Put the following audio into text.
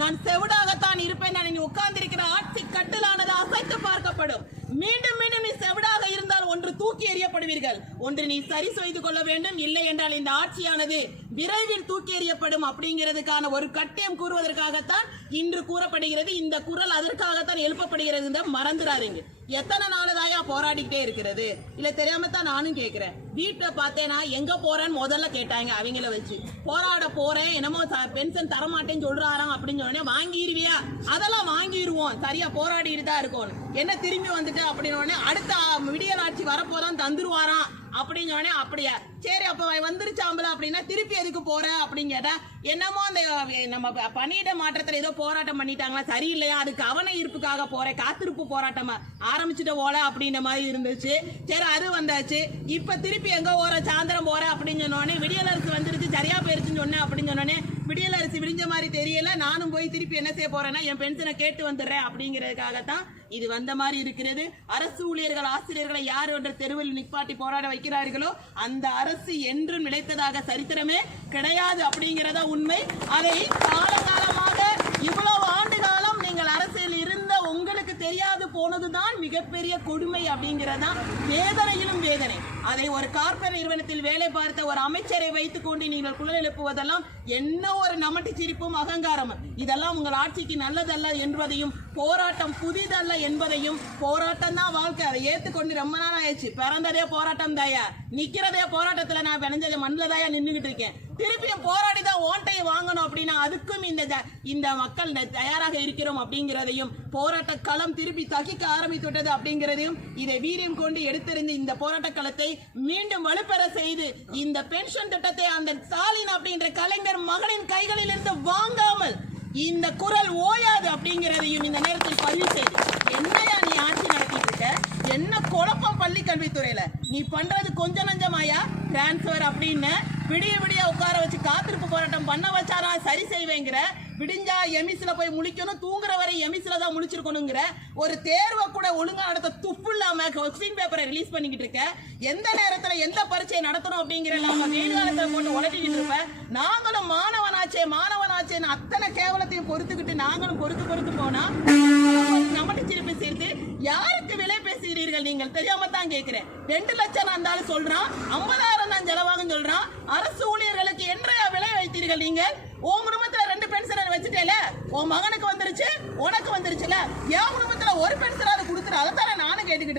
நான் செவிடாகத்தான் இருப்பேன் நான் உட்கார்ந்திருக்கிற ஆட்சி கட்டிலானது அசைத்து பார்க்கப்படும். மீண்டும் மீண்டும் நீ செவிடாக இருந்தால் ஒன்று தூக்கி எறியப்படுவீர்கள். ஒன்று நீ சரி செய்து கொள்ள வேண்டும். இல்லை என்றால் இந்த ஆட்சியானது விரைவில் தூக்கி எறியப்படும் அப்படிங்கிறதுக்கான ஒரு கட்டியம் கூறுவதற்காகத்தான் இன்று கூறப்படுகிறது. இந்த குரல் அதற்காகத்தான் எழுப்பப்படுகிறது என்று மறந்துடாதீங்க எத்தனை நாளதாயா போராடிக்கிட்டே இருக்கிறது. இல்ல தெரியாம தான் நானும் கேட்கிறேன். வீட்டை பார்த்தேனா எங்க போறேன்னு முதல்ல கேட்டாங்க அவங்கள வச்சு. போராட போறேன். என்னமோ பென்ஷன் தரமாட்டேன்னு சொல்றாராம் அப்படின்னு சொன்னேன் வாங்கிடுவியா அதெல்லாம் வாங்கிடுவோம் சரியா போராடிட்டு தான் இருக்கோம். என்ன திரும்பி வந்துட்டு அப்படின்னு அடுத்த விடியல் ஆட்சி வரப்போதான் தந்துருவாராம். அப்படின்னு சொன்னே அப்படியா. சரி அப்ப வந்துருச்சாம்பல அப்படின்னா திருப்பி எதுக்கு போற அப்படின்னு கேட்டா என்னமோ அந்த நம்ம பணியிட மாற்றத்துல ஏதோ போராட்டம் பண்ணிட்டாங்களா? சரியில்லையா? அதுக்கு அவன ஈர்ப்புக்காக போறேன். காத்திருப்பு போராட்டமா ஆரம்பிச்சுட்டு போல அப்படின்ற மாதிரி இருந்துச்சு. சரி அது வந்தாச்சு. இப்ப திருப்பி எங்க போற? சாயந்தரம் போற அப்படின்னு சொன்னோடனே விடியல் அரசு வந்துருச்சு. சரியா போயிருச்சுன்னு சொன்னேன் அப்படின்னு சொன்னோடனே அரசு விடிஞ்ச மாதிரி தெரியல. நானும் போய் திருப்பி என்ன செய்ய போறேன்னா என் பென்ஷனை கேட்டு வந்துடுறேன் அப்படிங்கிறதுக்காகத்தான் இது வந்த மாதிரி இருக்கிறது. அரசு ஊழியர்கள் ஆசிரியர்களை யார் என்ற தெருவில் நிப்பாட்டி போராட வைக்கிறார்களோ அந்த அரசு என்றும் நிலைத்ததாக சரித்திரமே கிடையாது அப்படிங்கிறதா உண்மை. அதை மிகப்பெரிய கொடுமை அப்படிங்கிறதான் வேதனையிலும் வேதனை. அதை ஒரு கார்ப்பரேட் நிறுவனத்தில் வேலை பார்த்த ஒரு அமைச்சரை வைத்துக் கொண்டு நீங்கள் குழல் எழுப்புவதெல்லாம் என்ன ஒரு நமட்டு சிரிப்பும் அகங்காரம் இதெல்லாம் உங்கள் ஆட்சிக்கு நல்லதல்ல என்பதையும் போராட்டம் புதிதல்ல என்பதையும் போராட்டம் தான் வாழ்க்கை. அதை ஏத்துக்கொண்டு ரொம்ப நாள் ஆயிடுச்சு பிறந்ததே போராட்டம் தாயா. நிக்கிறதே போராட்டத்துல நான் பிணைஞ்சது மண்ணில் தாயா நின்றுகிட்டு இருக்கேன். திருப்பியும் போராடி தான் ஓட்டையை வாங்கணும் அப்படின்னா அதுக்கும் இந்த இந்த மக்கள் தயாராக இருக்கிறோம் அப்படிங்கிறதையும் போராட்ட களம் திருப்பி தகிக்க ஆரம்பித்து விட்டது அப்படிங்கிறதையும் இதை வீரியம் கொண்டு எடுத்தெறிந்து இந்த போராட்ட களத்தை மீண்டும் வலுப்பெற செய்து இந்த பென்ஷன் திட்டத்தை அந்த ஸ்டாலின் அப்படின்ற கலைஞர் மகளின் கைகளிலிருந்து வாங்க இந்த குரல் ஓயாது அப்படிங்கிறதையும் இந்த நேரத்தில் பதிவு செய்து என்னையா நீ ஆட்சி நடத்திட்டு இருக்க? என்ன குழப்பம் பள்ளி கல்வித்துறையில? நீ பண்றது கொஞ்ச நஞ்சமாயா? டிரான்ஸ்ஃபர் அப்படின்னு விடிய விடிய உட்கார வச்சு காத்திருப்பு போராட்டம் பண்ண வச்சாரா சரி செய்வேங்கிற விடிஞ்சா எமிஸ்ல போய் முழிக்கணும் தூங்குற வரை எமிஸ்ல தான் முழிச்சிருக்கணுங்கிற ஒரு தேர்வை கூட ஒழுங்கா நடத்த துப்பு இல்லாம கொஸ்டின் பேப்பரை ரிலீஸ் பண்ணிக்கிட்டு இருக்க. எந்த நேரத்துல எந்த பரீட்சையை நடத்தணும் அப்படிங்கிற நம்ம வெயில் காலத்துல போட்டு உலட்டிக்கிட்டு இருப்ப. நாங்களும் மாணவனாச்சே மாணவனாச்சேன்னு அத்தனை கேவலத்தையும் பொறுத்துக்கிட்டு நாங்களும் பொறுத்து பொறுத்து போனா நம்மட்டு சிரிப்பு சேர்த்து யாருக்கு விலை பேசுகிறீர்கள் நீங்கள்? தெரியாம தான் கேட்கிறேன் ரெண்டு லட்சம் நான் இருந்தாலும் சொல்றான் ஐம்பதாயிரம் தான் செலவாகும் சொல்றான். அரசு ஊழியர்களுக்கு என்றையா விலை வைத்தீர்கள் நீங்கள்? உன் குடும்பத்தில் ரெண்டு பென்ஷன் வச்சுட்டேல? உன் மகனுக்கு வந்துருச்சு உனக்கு வந்துருச்சுல? என் குடும்பத்துல ஒரு பென்ஷனாவது கொடுத்துரு அதை தானே நானும் கேட்டுக்கிட்டு